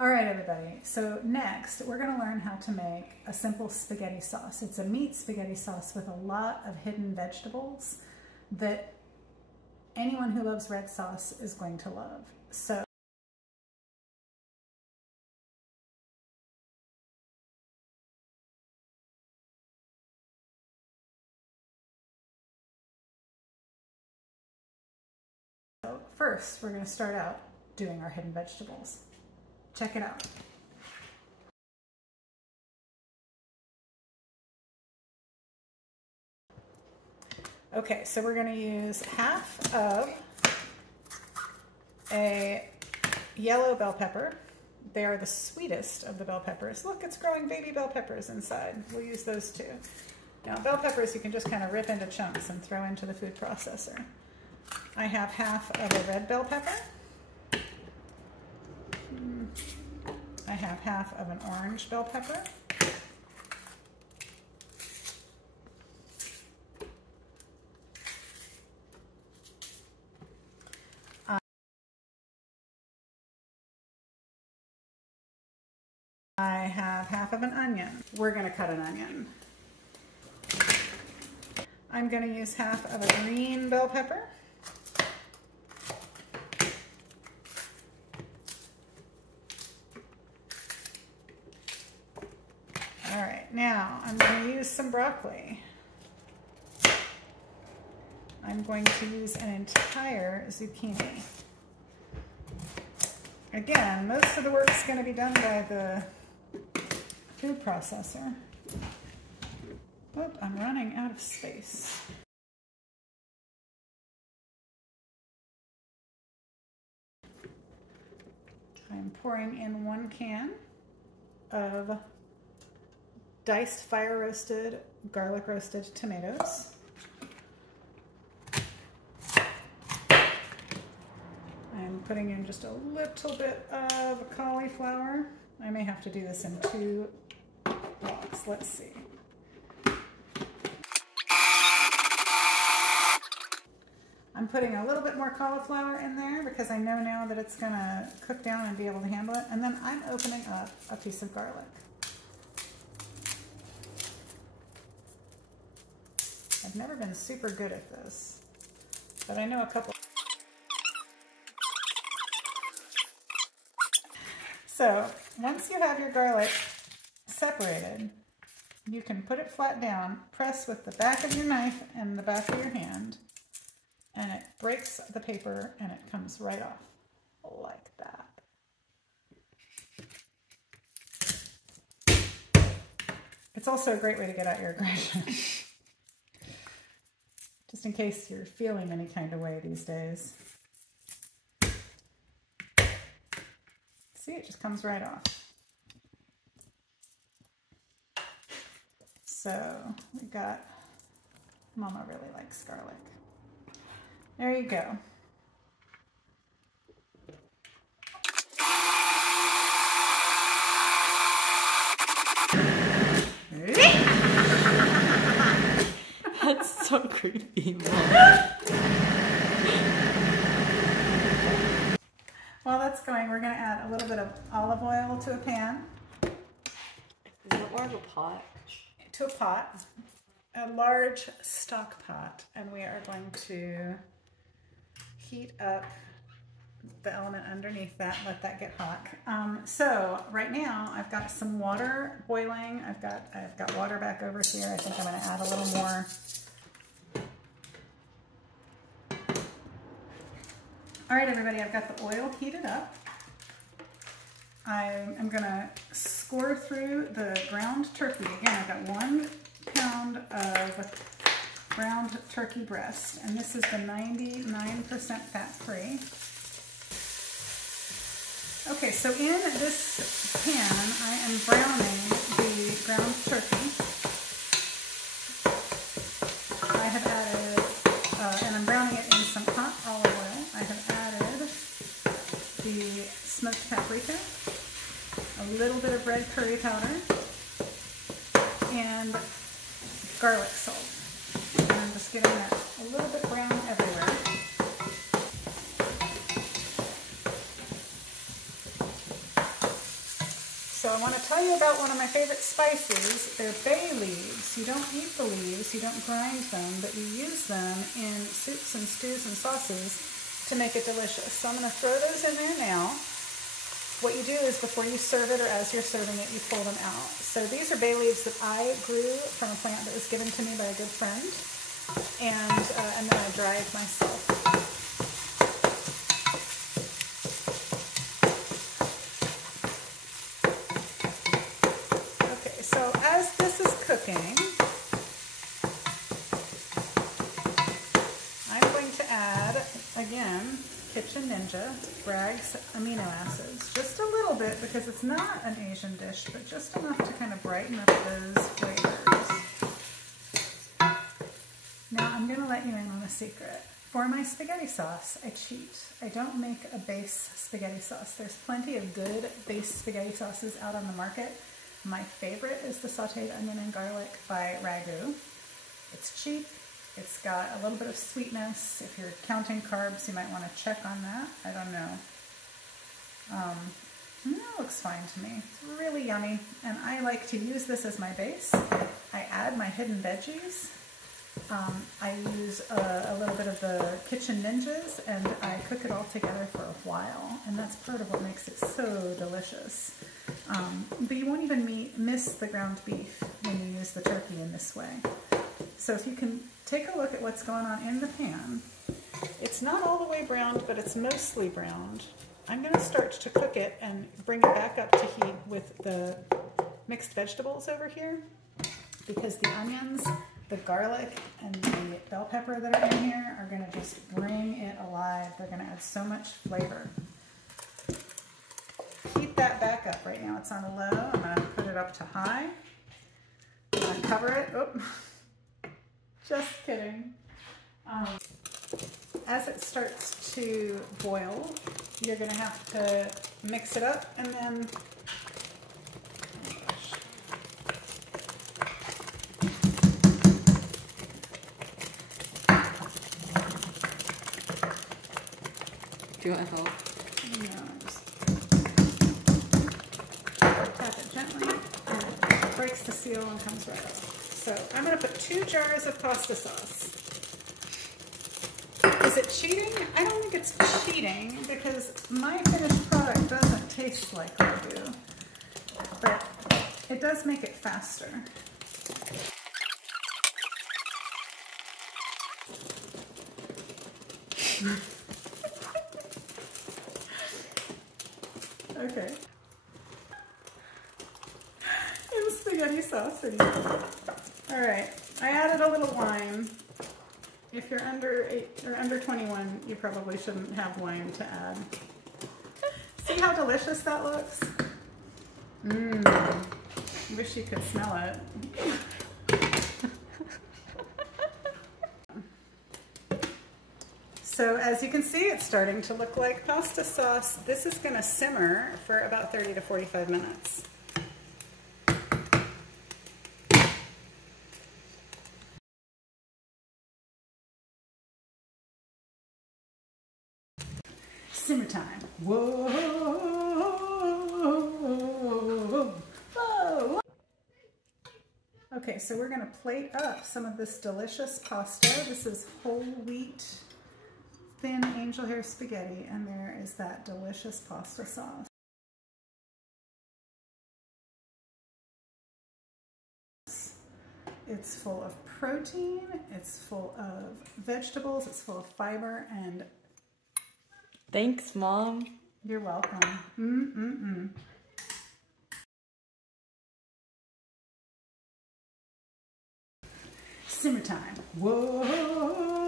All right, everybody, so next we're gonna learn how to make a simple spaghetti sauce. It's a meat spaghetti sauce with a lot of hidden vegetables that anyone who loves red sauce is going to love. So first, we're gonna start out doing our hidden vegetables. Check it out. Okay, so we're gonna use half of a yellow bell pepper. They are the sweetest of the bell peppers. Look, it's growing baby bell peppers inside. We'll use those too. Now, bell peppers you can just kind of rip into chunks and throw into the food processor. I have half of a red bell pepper. I have half of an orange bell pepper. I have half of an onion. We're gonna cut an onion. I'm gonna use half of a green bell pepper. All right, now I'm going to use some broccoli. I'm going to use an entire zucchini. Again, most of the work is going to be done by the food processor. Oop, I'm running out of space. I'm pouring in 1 can of diced fire roasted, garlic roasted tomatoes. I'm putting in just a little bit of cauliflower. I may have to do this in 2 blocks. Let's see. I'm putting a little bit more cauliflower in there because I know now that it's gonna cook down and be able to handle it. And then I'm opening up a piece of garlic. I've never been super good at this, but I know a couple. So once you have your garlic separated, you can put it flat down, press with the back of your knife and the back of your hand, and it breaks the paper and it comes right off like that. It's also a great way to get out your aggression. Just in case you're feeling any kind of way these days. See, it just comes right off. So we got, Mama really likes garlic. There you go. That's so creepy, Mom. While that's going, we're going to add a little bit of olive oil to a pan. Is it more of a pot? To a pot, a large stock pot, and we are going to heat up the element underneath that, let that get hot. So right now I've got some water boiling. I've got water back over here. I think I'm going to add a little more. All right, everybody, I've got the oil heated up. I'm going to score through the ground turkey. Again, I've got 1 pound of ground turkey breast, and this is the 99% fat-free. Okay, so in this pan, I am browning the ground turkey. I have added, and I'm browning it in some hot olive oil. I have added the smoked paprika, a little bit of red curry powder, and garlic salt. And I'm just getting that a little bit brown everywhere. So I want to tell you about one of my favorite spices. They're bay leaves. You don't eat the leaves, you don't grind them, but you use them in soups and stews and sauces to make it delicious. So I'm going to throw those in there now. What you do is before you serve it or as you're serving it, you pull them out. So these are bay leaves that I grew from a plant that was given to me by a good friend, and then I dried myself. Okay, so as this is cooking, I'm going to add, again, Kitchen Ninja, Bragg's amino acids, just a little bit because it's not an Asian dish, but just enough to kind of brighten up those flavors. Now I'm going to let you in on a secret. For my spaghetti sauce, I cheat. I don't make a base spaghetti sauce. There's plenty of good base spaghetti sauces out on the market. My favorite is the sauteed onion and garlic by Ragu. It's cheap. It's got a little bit of sweetness. If you're counting carbs, you might want to check on that. I don't know. That looks fine to me. It's really yummy. And I like to use this as my base. I add my hidden veggies. I use a little bit of the Kitchen Ninjas, and I cook it all together for a while. And that's part of what makes it so delicious. But you won't even miss the ground beef when you use the turkey in this way. So if you can take a look at what's going on in the pan, it's not all the way browned, but it's mostly browned. I'm going to start to cook it and bring it back up to heat with the mixed vegetables over here, because the onions, the garlic, and the bell pepper that are in here are going to just bring it alive. They're going to add so much flavor. Heat that back up. Right now it's on low. I'm going to put it up to high. I'm going to cover it. Oh. Just kidding. As it starts to boil, you're going to have to mix it up, and then do you want help? No, just tap it gently, and it breaks the seal and comes right up. So I'm going to put 2 jars of pasta sauce. Is it cheating? I don't think it's cheating because my finished product doesn't taste like Ragu, but it does make it faster. Okay. And spaghetti sauce ready. All right, I added a little wine. If you're under 8 or under 21, you probably shouldn't have wine to add. See how delicious that looks? Wish you could smell it. So as you can see, it's starting to look like pasta sauce. This is going to simmer for about 30 to 45 minutes. Simmer time. Whoa, whoa. Okay, so we're going to plate up some of this delicious pasta. This is whole wheat, thin angel hair spaghetti, and there is that delicious pasta sauce. It's full of protein, it's full of vegetables, it's full of fiber, and Thanks, Mom. you're welcome. Simmer time. Whoa.